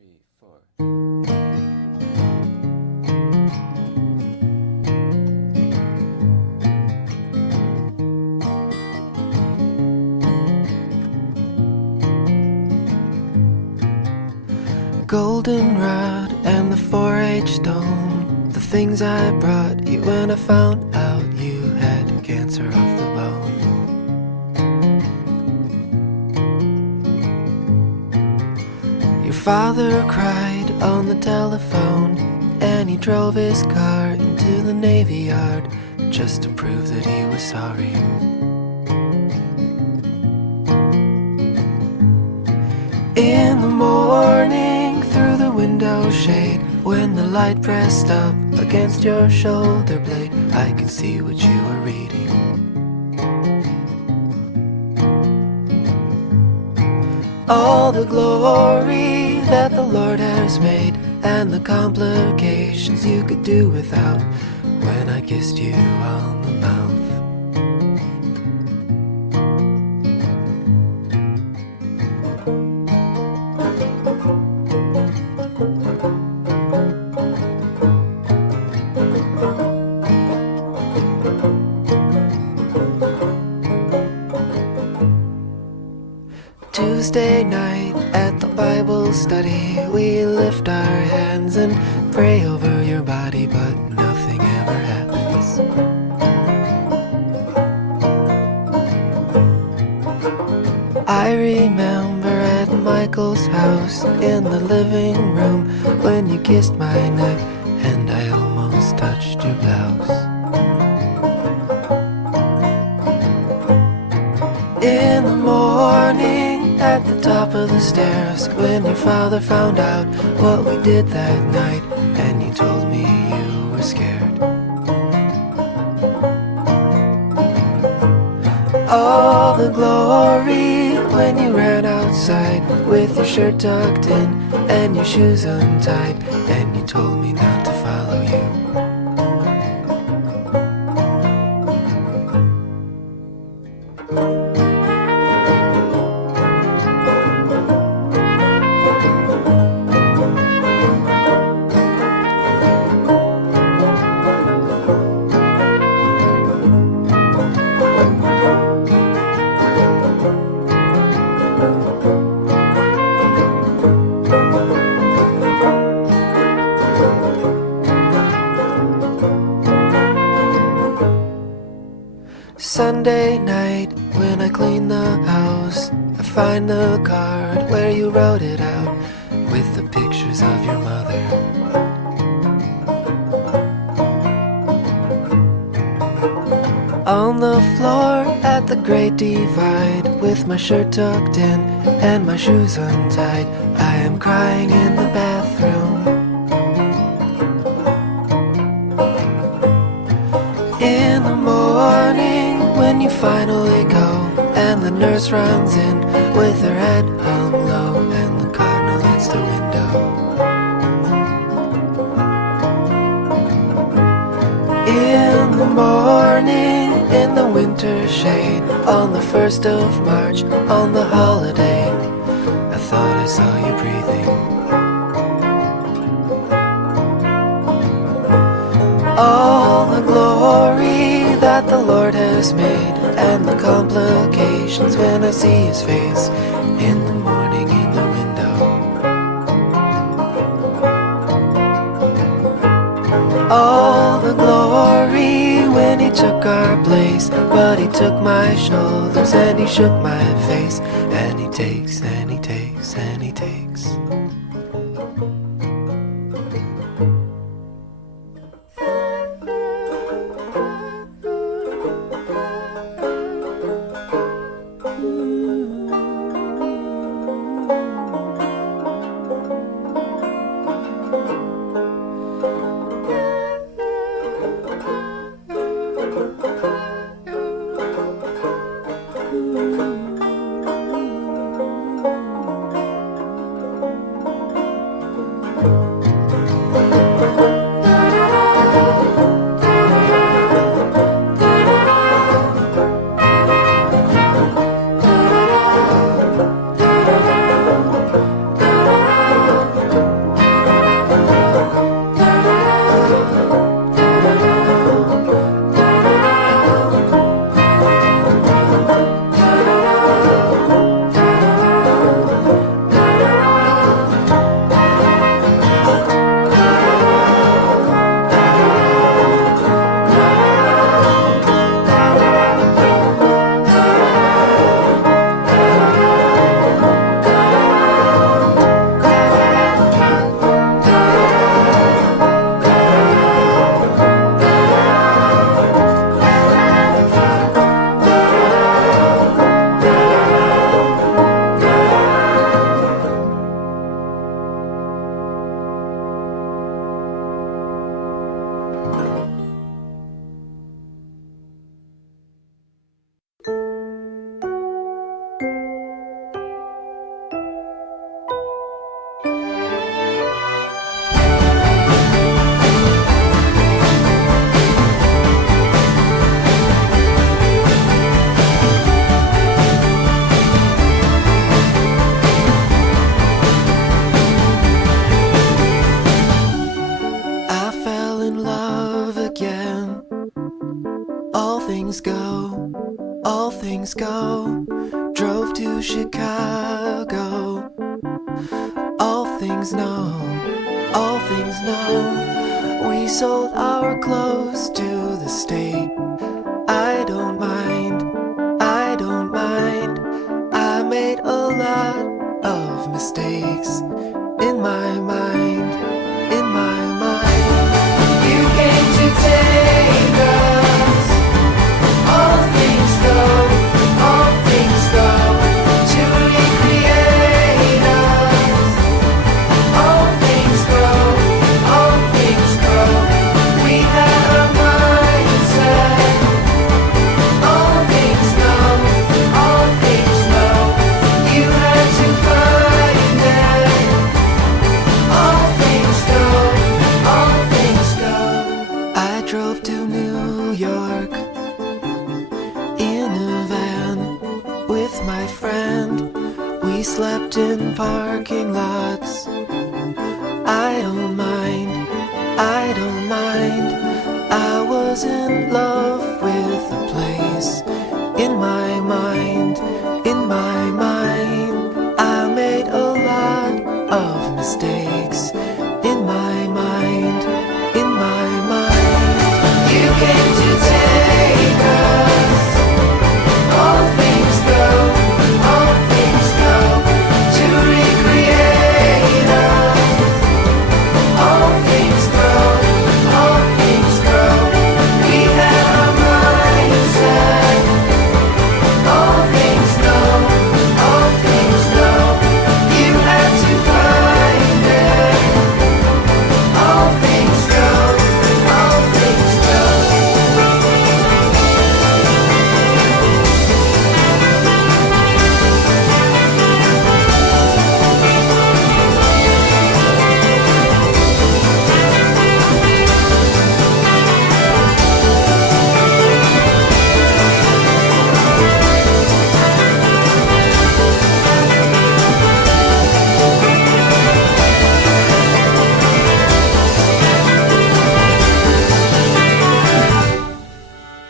3, 4. Goldenrod and the 4-H stone, the things I brought you when I found out you had cancer of the bone. Your father cried on the telephone, and he drove his car into the Navy Yard just to prove that he was sorry. In the morning, through the window shade, when the light pressed up against your shoulder blade, I could see what you were reading. All the glory that the Lord has made, and the complications you could do without, when I kissed you on the mouth. Tuesday night at the Bible study, we lift our hands and pray over your body, but nothing ever happens. I remember at Michael's house in the living room when you kissed my neck and I almost touched your blouse. In the morning, at the top of the stairs, when your father found out what we did that night, and you told me you were scared. All the glory when you ran outside with your shirt tucked in and your shoes untied, and you told me not to follow you. Sunday night, when I clean the house, I find the card where you wrote it out with the pictures of your mother. On the floor at the Great Divide, with my shirt tucked in and my shoes untied, I am crying in the bathroom. In the morning, when you finally go, and the nurse runs in with her head hung low, and the cardinal hits the window. In the morning, in the winter shade, on the 1st of March, on the holiday, I thought I saw you breathing. All the glory that the Lord has made, and the complications when I see his face in the morning in the window. All the glory when he took our place, but he took my shoulders and he shook my face, and he takes and he takes and he takes. things go, all things go. Drove to Chicago. All things know, all things know. We sold our clothes to the state. I don't mind, I don't mind. I made a lot of mistakes in my mind, in my mind. You came to take us. All things go, all things go, to recreate us. All things grow, all things grow. We had a mindset. All things know, all things know. You had to find it. All things go, all things go. I drove to New York in a van with my friend. We slept in parking lots. I don't mind, I don't mind. I was in love with the place. In my mind, in my mind. I made a lot of mistakes. In my mind, in my mind. You came to take us. All things go, all things go, to recreate us. All things grow, all things grow. We had our mindset. All things know, all things know. You had to find it. All things go, all things go.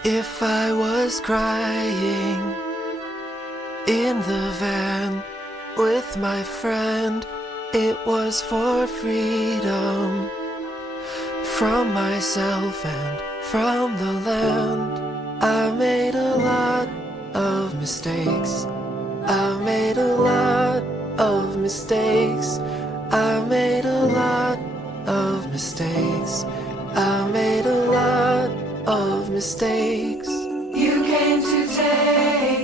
If I was crying in the van with my friend, it was for freedom from myself and from the land. I made a lot of mistakes. I made a lot of mistakes. I made a lot of mistakes. I made a lot of mistakes. You came to take